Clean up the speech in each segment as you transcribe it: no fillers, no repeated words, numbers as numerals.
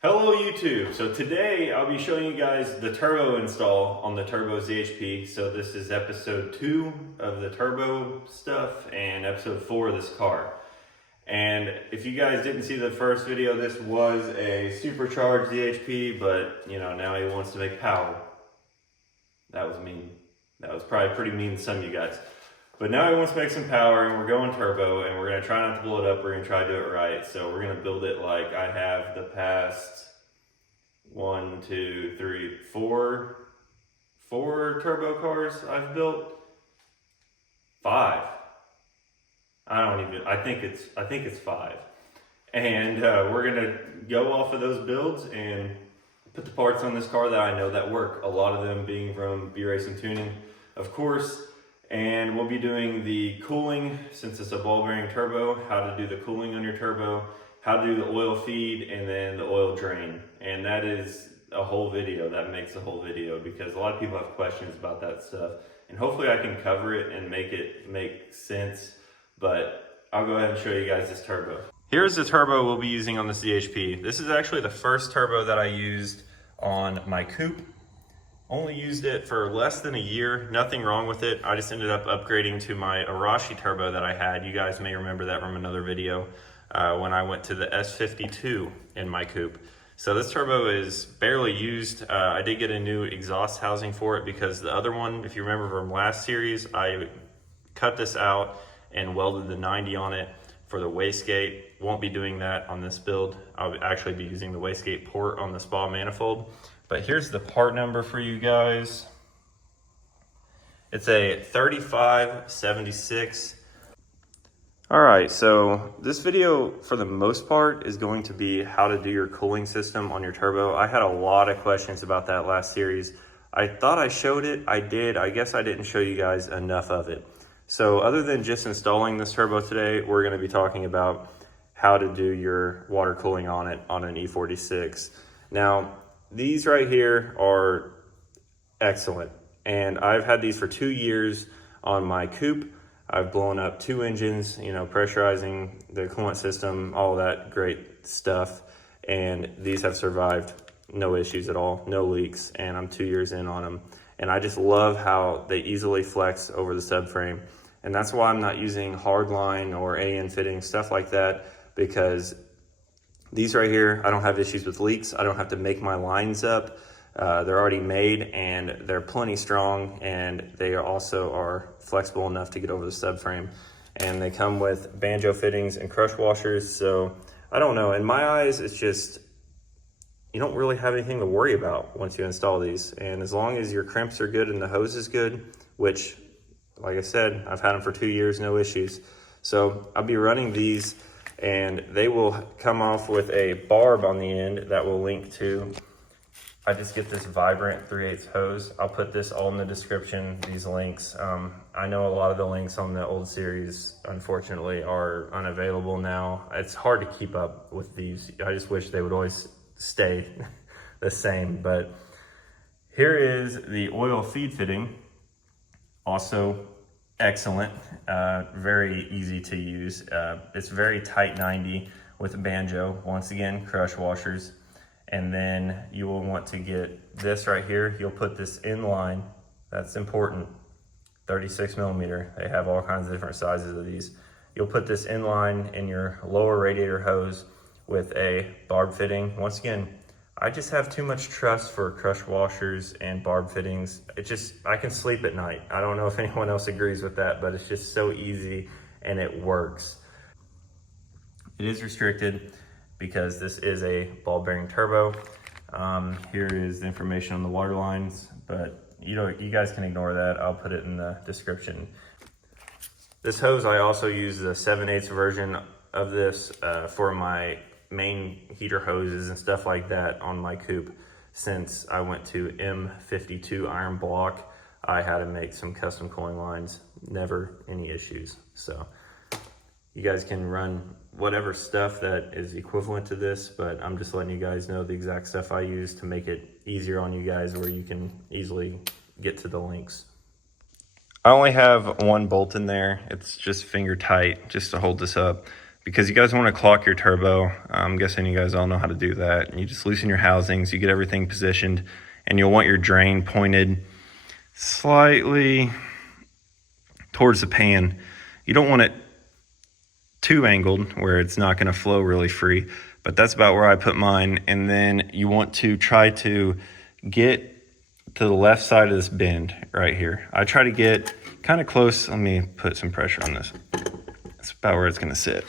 Hello YouTube. So today I'll be showing you guys the turbo install on the turbo ZHP. So this is episode 2 of the turbo stuff and episode 4 of this car. And if you guys didn't see the first video, this was a supercharged ZHP, but you know, now he wants to make power. That was mean. That was probably pretty mean to some of you guys. But now he wants to make some power and we're going turbo and we're gonna try not to blow it up. We're gonna try to do it right. So we're gonna build it like I have the past 4 turbo cars I've built. 5. I think it's 5. And we're gonna go off of those builds and put the parts on this car that I know that work. A lot of them being from B-Racing Tuning, of course. And we'll be doing the cooling, since it's a ball bearing turbo, how to do the cooling on your turbo, how to do the oil feed, and then the oil drain. And that is a whole video. That makes a whole video because a lot of people have questions about that stuff. And hopefully I can cover it and make it make sense. But I'll go ahead and show you guys this turbo. Here's the turbo we'll be using on the CHP. This is actually the first turbo that I used on my coupe. Only used it for less than a year, nothing wrong with it. I just ended up upgrading to my Arashi turbo that I had. You guys may remember that from another video when I went to the S52 in my coupe. So this turbo is barely used. I did get a new exhaust housing for it because the other one, if you remember from last series, I cut this out and welded the 90 on it for the wastegate. Won't be doing that on this build. I'll actually be using the wastegate port on the spa manifold. But here's the part number for you guys. It's a 3576. All right, so this video for the most part is going to be how to do your cooling system on your turbo. I had a lot of questions about that last series. I thought I showed it, I did. I guess I didn't show you guys enough of it. So other than just installing this turbo today, we're gonna be talking about how to do your water cooling on it on an E46. Now, these right here are excellent. And I've had these for 2 years on my coupe. I've blown up 2 engines, you know, pressurizing the coolant system, all that great stuff. And these have survived no issues at all, no leaks, and I'm 2 years in on them. And I just love how they easily flex over the subframe. And that's why I'm not using hardline or AN fitting, stuff like that, because these right here, I don't have issues with leaks. I don't have to make my lines up. They're already made and they're plenty strong, and they also are flexible enough to get over the subframe. And they come with Banjo fittings and crush washers. So I don't know, in my eyes, it's just, you don't really have anything to worry about once you install these. And as long as your crimps are good and the hose is good, which, like I said, I've had them for 2 years, no issues. So I'll be running these, and they will come off with a barb on the end that will link to, I just get this Vibrant 3/8 hose. I'll put this all in the description, these links. I know a lot of the links on the old series, unfortunately, are unavailable now. It's hard to keep up with these. I just wish they would always stay the same. But here is the oil feed fitting. Also excellent, very easy to use. It's very tight 90 with Banjo. Once again, crush washers. And then you will want to get this right here. You'll put this in line. That's important. 36 millimeter. They have all kinds of different sizes of these. You'll put this in line in your lower radiator hose with a barb fitting. Once again, I just have too much trust for crush washers and barb fittings. I can sleep at night. I don't know if anyone else agrees with that, but it's just so easy and it works. It is restricted because this is a ball bearing turbo. Here is the information on the water lines, but you guys can ignore that. I'll put it in the description. This hose, I also use the 7/8 version of this for my main heater hoses and stuff like that on my coupe. Since I went to M52 iron block, I had to make some custom cooling lines. Never any issues. So you guys can run whatever stuff that is equivalent to this, but I'm just letting you guys know the exact stuff I use to make it easier on you guys, where you can easily get to the links. I only have one bolt in there. It's just finger tight just to hold this up, because you guys want to clock your turbo. I'm guessing you guys all know how to do that. And you just loosen your housings, you get everything positioned, and you'll want your drain pointed slightly towards the pan. You don't want it too angled where it's not going to flow really free, but that's about where I put mine. And then you want to try to get to the left side of this bend right here. I try to get kind of close. Let me put some pressure on this. That's about where it's going to sit.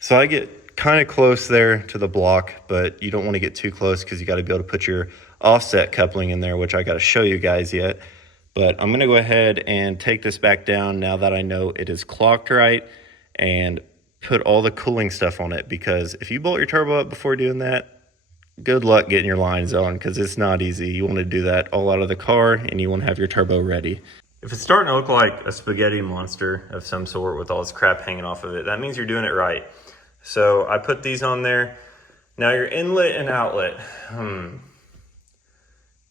So I get kind of close there to the block, but you don't want to get too close because you got to be able to put your offset coupling in there, which I got to show you guys yet. But I'm going to go ahead and take this back down now that I know it is clocked right, and put all the cooling stuff on it, because if you bolt your turbo up before doing that, good luck getting your lines on, because it's not easy. You want to do that all out of the car, and you want to have your turbo ready. If it's starting to look like a spaghetti monster of some sort with all this crap hanging off of it, that means you're doing it right. So I put these on there. Now your inlet and outlet.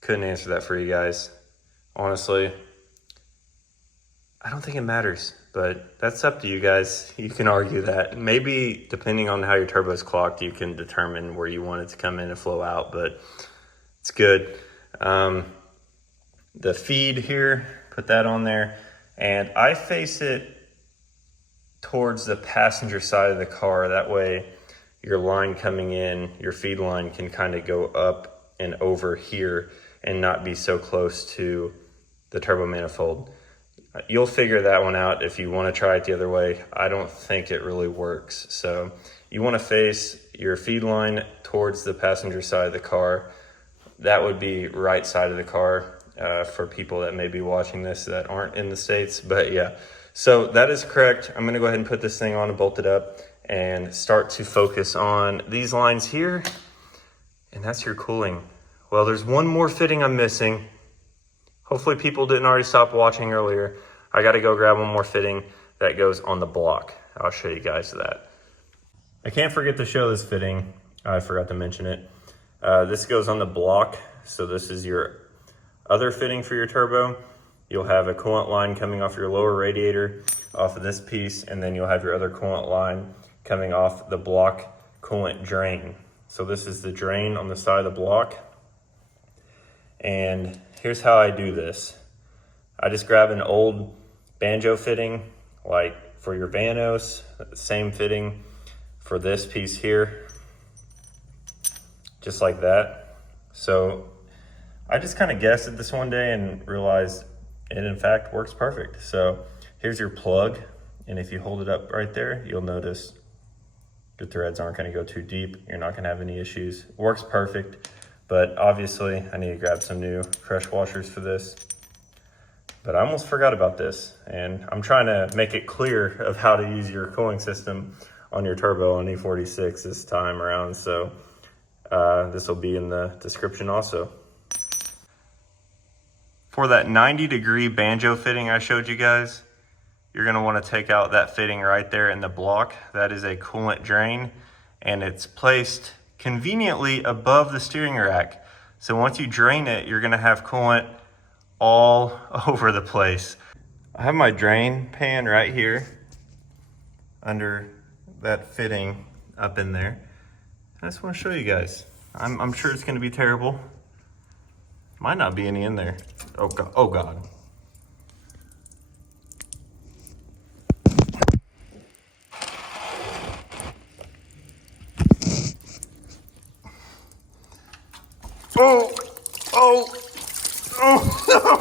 Couldn't answer that for you guys. Honestly, I don't think it matters, but that's up to you guys. You can argue that. Maybe depending on how your turbo is clocked, you can determine where you want it to come in and flow out, but it's good. The feed here, put that on there, and I face it towards the passenger side of the car. That way your line coming in, your feed line, can kind of go up and over here and not be so close to the turbo manifold. You'll figure that one out if you want to try it the other way. I don't think it really works. So you want to face your feed line towards the passenger side of the car. That would be right side of the car for people that may be watching this that aren't in the States. But yeah, so that is correct. I'm going to go ahead and put this thing on and bolt it up and start to focus on these lines here. And that's your cooling. Well, there's one more fitting I'm missing. Hopefully people didn't already stop watching earlier. I got to go grab one more fitting that goes on the block. I'll show you guys that. I can't forget to show this fitting. I forgot to mention it. This goes on the block. So this is your other fitting for your turbo. You'll have a coolant line coming off your lower radiator off of this piece, and then you'll have your other coolant line coming off the block coolant drain. So this is the drain on the side of the block. And here's how I do this. I just grab an old Banjo fitting, like for your Vanos, same fitting for this piece here, just like that. So I just kind of guessed at this one day and realized it in fact works perfect. So here's your plug, and if you hold it up right there, you'll notice the threads aren't going to go too deep. You're not going to have any issues. Works perfect. But obviously I need to grab some new crush washers for this. But I almost forgot about this, and I'm trying to make it clear of how to use your cooling system on your turbo on E46 this time around. So this will be in the description also. For that 90-degree Banjo fitting I showed you guys, you're going to want to take out that fitting right there in the block. That is a coolant drain, and it's placed conveniently above the steering rack. So once you drain it, you're going to have coolant all over the place. I have my drain pan right here under that fitting up in there. I just want to show you guys. I'm sure it's going to be terrible. Might not be any in there. Oh God. Oh God. Oh, oh, oh, no.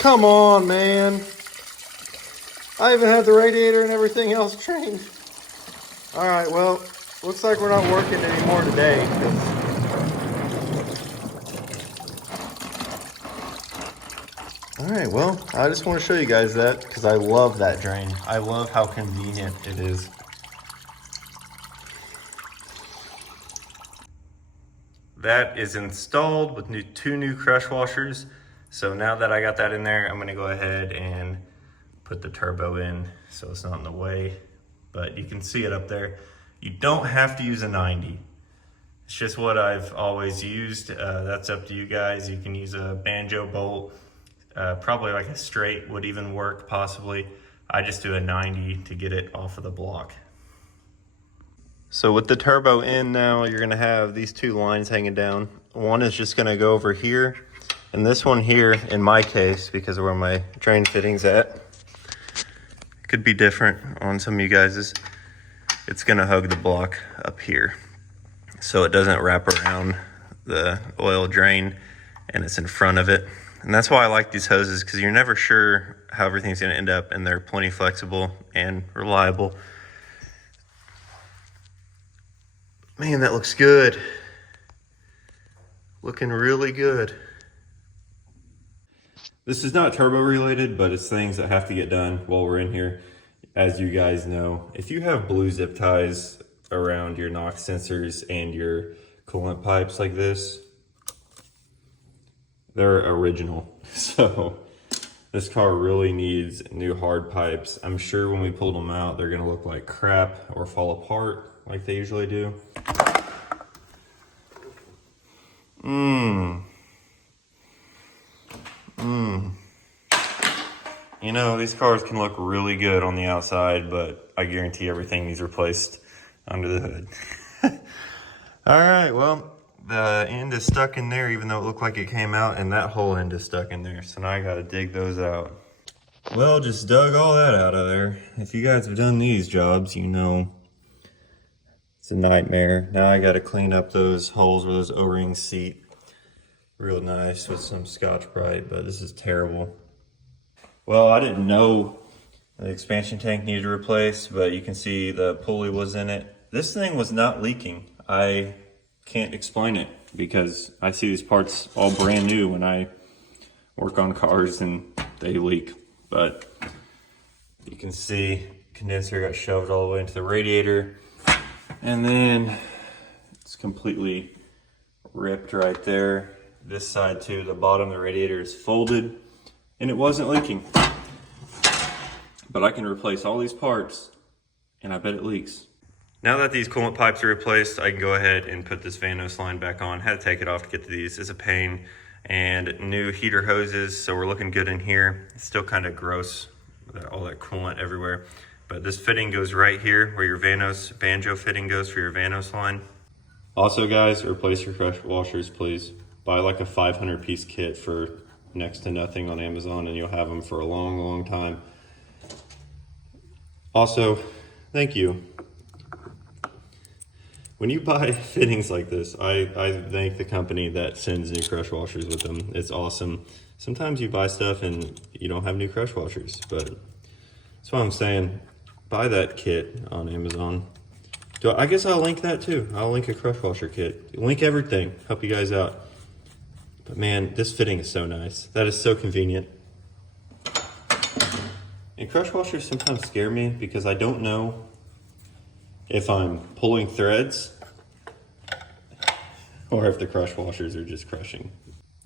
Come on, man. I even had the radiator and everything else changed. All right, well, looks like we're not working anymore today. All right, well, I just want to show you guys that because I love that drain. I love how convenient it is. That is installed with two new crush washers. So now that I got that in there, I'm gonna go ahead and put the turbo in so it's not in the way, but you can see it up there. You don't have to use a 90. It's just what I've always used. That's up to you guys. You can use a Banjo bolt. Probably like a straight would even work possibly. I just do a 90 to get it off of the block. So with the turbo in now, you're gonna have these two lines hanging down. One is just gonna go over here, and this one here, in my case, because of where my drain fitting's at, it could be different on some of you guys's. It's gonna hug the block up here, so it doesn't wrap around the oil drain, and it's in front of it. And that's why I like these hoses, because you're never sure how everything's gonna end up, and they're plenty flexible and reliable. Man, that looks good. Looking really good. This is not turbo related, but it's things that have to get done while we're in here. As you guys know, if you have blue zip ties around your NOx sensors and your coolant pipes like this, they're original. So this car really needs new hard pipes. I'm sure when we pulled them out, they're gonna look like crap or fall apart like they usually do. You know, these cars can look really good on the outside, but I guarantee everything needs replaced under the hood. All right, well, the end is stuck in there, even though it looked like it came out, and that whole end is stuck in there. So now I gotta dig those out. Well, just dug all that out of there. If you guys have done these jobs, you know it's a nightmare. Now I gotta clean up those holes where those O-rings seat real nice with some Scotch-Brite, but this is terrible. Well, I didn't know the expansion tank needed replaced, but you can see the pulley was in it. This thing was not leaking. I can't explain it because I see these parts all brand new when I work on cars and they leak. But you can see condenser got shoved all the way into the radiator, and then it's completely ripped right there. This side too, the bottom of the radiator is folded, and it wasn't leaking. But I can replace all these parts, and I bet it leaks. Now that these coolant pipes are replaced, I can go ahead and put this Vanos line back on. Had to take it off to get to these. It's a pain. And new heater hoses, so we're looking good in here. It's still kind of gross, all that coolant everywhere. But this fitting goes right here where your Vanos Banjo fitting goes for your Vanos line. Also guys, replace your crush washers, please. Buy like a 500-piece kit for next to nothing on Amazon, and you'll have them for a long, long time. Also, thank you. When you buy fittings like this, I thank the company that sends new crush washers with them. It's awesome. Sometimes you buy stuff and you don't have new crush washers, but that's why I'm saying buy that kit on Amazon. I guess I'll link that too. I'll link a crush washer kit. Link everything. Help you guys out. But man, this fitting is so nice. That is so convenient. And crush washers sometimes scare me because I don't know if I'm pulling threads or if the crush washers are just crushing.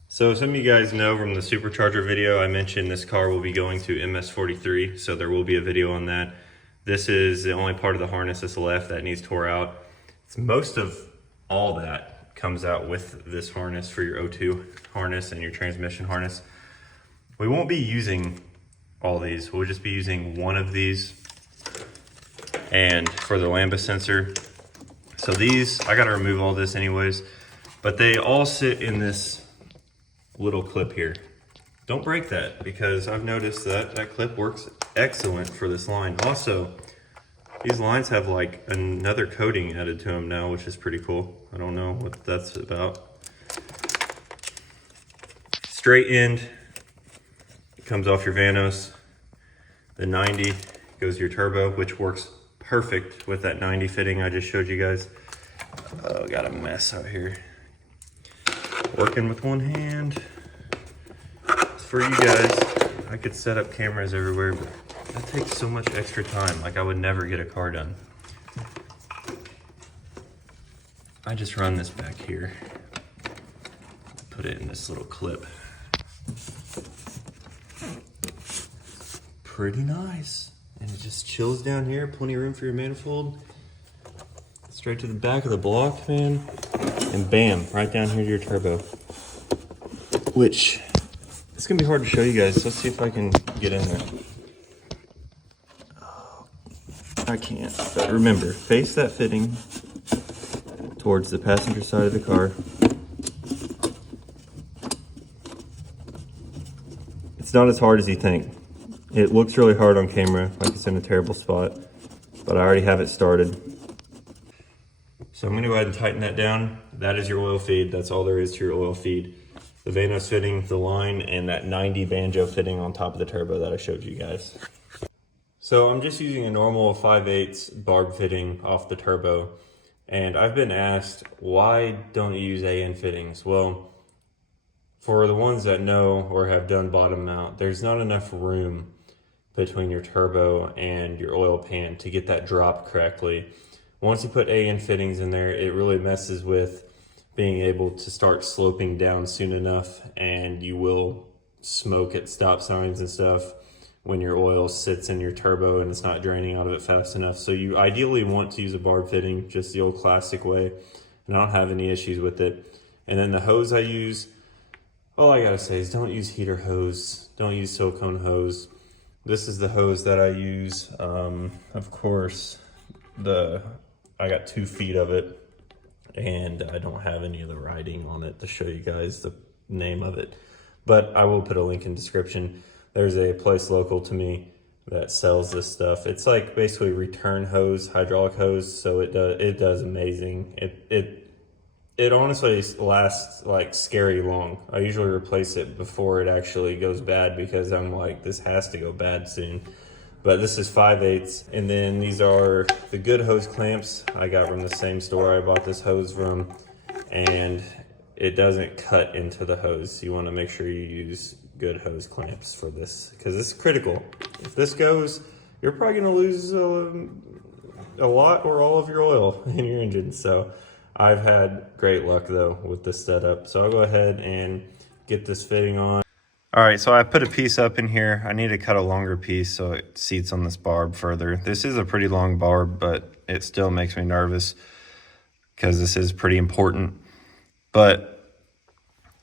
So some of you guys know from the supercharger video, I mentioned this car will be going to MS-43, so there will be a video on that. This is the only part of the harness that's left that needs tore out. It's most of all that comes out with this harness for your O2 harness and your transmission harness. We won't be using all these. We'll just be using one of these and for the lambda sensor. So these, I gotta remove all this anyways, but they all sit in this little clip here. Don't break that, because I've noticed that that clip works excellent for this line. Also, these lines have like another coating added to them now, which is pretty cool. I don't know what that's about. Straight end comes off your Vanos. The 90 goes to your turbo, which works perfect with that 90 fitting I just showed you guys. Oh, got a mess out here. Working with one hand. For you guys, I could set up cameras everywhere, but that takes so much extra time. Like I would never get a car done. I just run this back here. Put it in this little clip. Pretty nice. And it just chills down here. Plenty of room for your manifold. Straight to the back of the block, man. And bam, right down here to your turbo. Which is It's gonna be hard to show you guys. Let's see if I can get in there. I can't. But remember, face that fitting towards the passenger side of the car. It's not as hard as you think. It looks really hard on camera, like it's in a terrible spot, but I already have it started. So I'm gonna go ahead and tighten that down. That is your oil feed. That's all there is to your oil feed. The Vanos fitting, the line, and that 90 Banjo fitting on top of the turbo that I showed you guys. So I'm just using a normal 5/8 barb fitting off the turbo. And I've been asked, why don't you use AN fittings? Well, for the ones that know or have done bottom mount, there's not enough room between your turbo and your oil pan to get that drop correctly. Once you put AN fittings in there, it really messes with being able to start sloping down soon enough, and you will smoke at stop signs and stuff when your oil sits in your turbo and it's not draining out of it fast enough. So you ideally want to use a barb fitting, just the old classic way, and I don't have any issues with it. And then the hose I use, all I gotta say is don't use heater hose, don't use silicone hose. This is the hose that I use. Of course, I got 2 feet of it, and I don't have any of the writing on it to show you guys the name of it, but I will put a link in description. There's a place local to me that sells this stuff. It's like basically return hose, hydraulic hose, so it does amazing. It honestly lasts like scary long. I usually replace it before it actually goes bad because I'm like, this has to go bad soon. But this is 5/8, and then these are the good hose clamps I got from the same store I bought this hose from, and it doesn't cut into the hose. You want to make sure you use good hose clamps for this because it's critical. If this goes, you're probably going to lose a lot or all of your oil in your engine. So I've had great luck though with this setup. So I'll go ahead and get this fitting on. All right, so I put a piece up in here. I need to cut a longer piece so it seats on this barb further. This is a pretty long barb, but it still makes me nervous because this is pretty important. But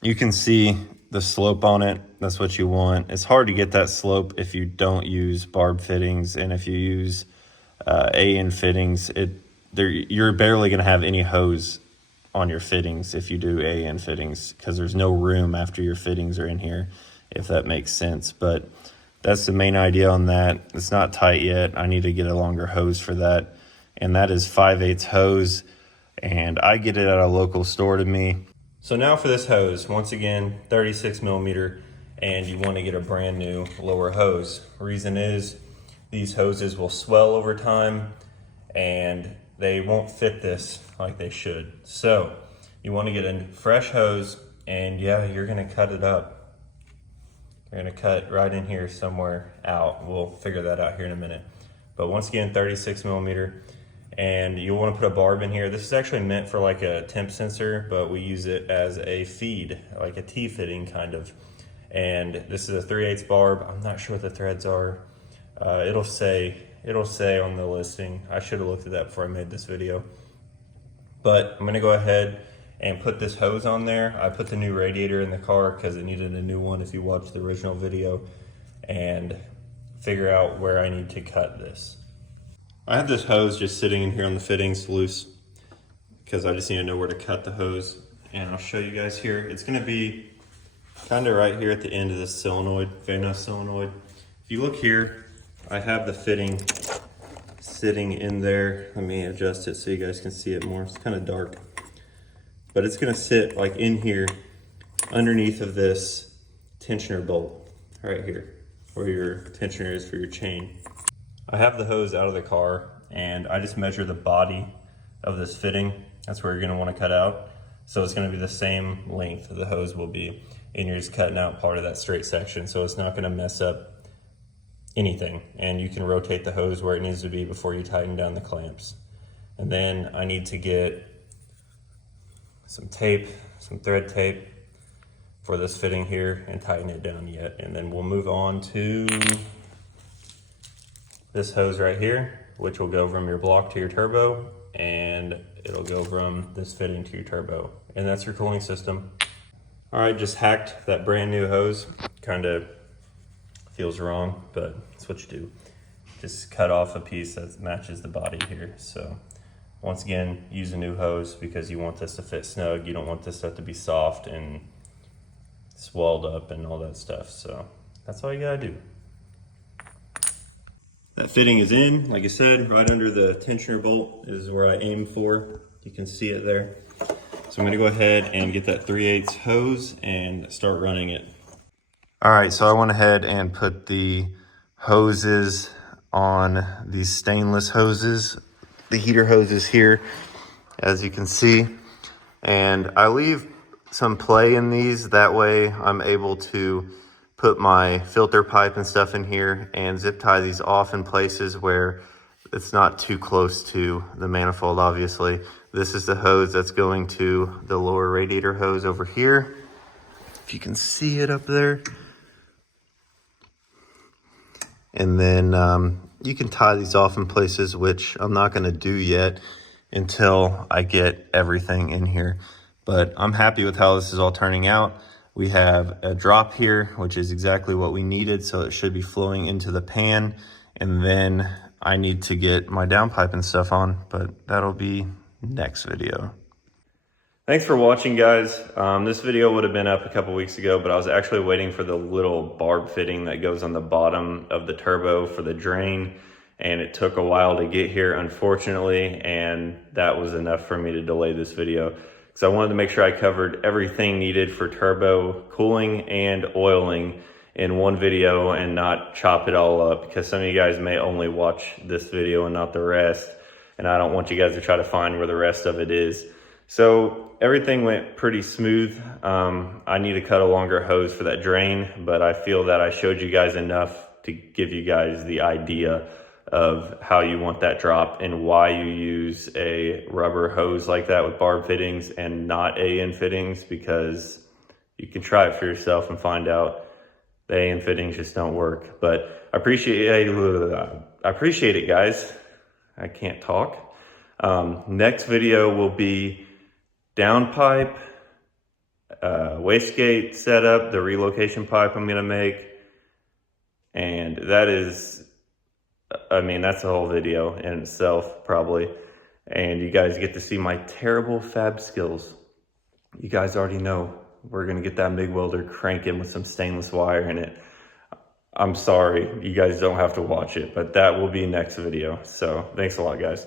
you can see the slope on it. That's what you want. It's hard to get that slope if you don't use barb fittings, and if you use AN fittings, you're barely gonna have any hose on your fittings if you do AN fittings because there's no room after your fittings are in here, if that makes sense. But that's the main idea on that. It's not tight yet. I need to get a longer hose for that. And that is 5/8 hose, and I get it at a local store to me. So now for this hose, once again, 36 millimeter, and you want to get a brand new lower hose. Reason is these hoses will swell over time and they won't fit this like they should. So you want to get a fresh hose, and yeah, you're going to cut it up. You're going to cut right in here somewhere out. We'll figure that out here in a minute. But once again, 36 millimeter, and you'll want to put a barb in here. This is actually meant for like a temp sensor, but we use it as a feed, like a T-fitting kind of. And this is a 3/8 barb. I'm not sure what the threads are. It'll say on the listing. I should have looked at that before I made this video. But I'm gonna go ahead and put this hose on there. I put the new radiator in the car because it needed a new one if you watched the original video, and figure out where I need to cut this. I have this hose just sitting in here on the fittings loose because I just need to know where to cut the hose, and I'll show you guys here. It's gonna be kind of right here at the end of this solenoid, Vanos solenoid. If you look here, I have the fitting sitting in there. Let me adjust it so you guys can see it more. It's kind of dark, but it's gonna sit like in here underneath of this tensioner bolt right here, where your tensioner is for your chain. I have the hose out of the car, and I just measure the body of this fitting. That's where you're gonna wanna cut out. So it's gonna be the same length the hose will be, and you're just cutting out part of that straight section, so it's not gonna mess up anything. And you can rotate the hose where it needs to be before you tighten down the clamps. And then I need to get some tape, some thread tape for this fitting here, and tighten it down yet. And then we'll move on to this hose right here, which will go from your block to your turbo, and it'll go from this fitting to your turbo. And that's your cooling system. All right, just hacked that brand new hose Kind of feels wrong, but it's what you do. Just cut off a piece that matches the body here. So once again, use a new hose because you want this to fit snug. You don't want this stuff to be soft and swelled up and all that stuff. So that's all you gotta do. That fitting is in, like I said, right under the tensioner bolt is where I aim for. You can see it there. So I'm gonna go ahead and get that 3/8 hose and start running it. All right, so I went ahead and put the hoses on these stainless hoses, the heater hoses here, as you can see. And I leave some play in these, that way I'm able to put my filter pipe and stuff in here and zip tie these off in places where it's not too close to the manifold, obviously. This is the hose that's going to the lower radiator hose over here. If you can see it up there. And then you can tie these off in places, which I'm not gonna do yet until I get everything in here. But I'm happy with how this is all turning out. We have a drop here, which is exactly what we needed, so it should be flowing into the pan. And then I need to get my downpipe and stuff on, but that'll be next video. Thanks for watching, guys. This video would have been up a couple weeks ago, but I was actually waiting for the little barb fitting that goes on the bottom of the turbo for the drain, and it took a while to get here, unfortunately, and that was enough for me to delay this video. Because I wanted to make sure I covered everything needed for turbo cooling and oiling in one video and not chop it all up, because some of you guys may only watch this video and not the rest, and I don't want you guys to try to find where the rest of it is. So everything went pretty smooth. I need to cut a longer hose for that drain, but I feel that I showed you guys enough to give you guys the idea of how you want that drop and why you use a rubber hose like that with barb fittings and not AN fittings, because you can try it for yourself and find out the AN fittings just don't work. But I appreciate it, guys. I can't talk. Next video will be downpipe, wastegate setup, the relocation pipe I'm gonna make. And that is, I mean, that's a whole video in itself, probably. And you guys get to see my terrible fab skills. You guys already know we're gonna get that MIG welder cranking with some stainless wire in it. I'm sorry, you guys don't have to watch it, but that will be next video. So thanks a lot, guys.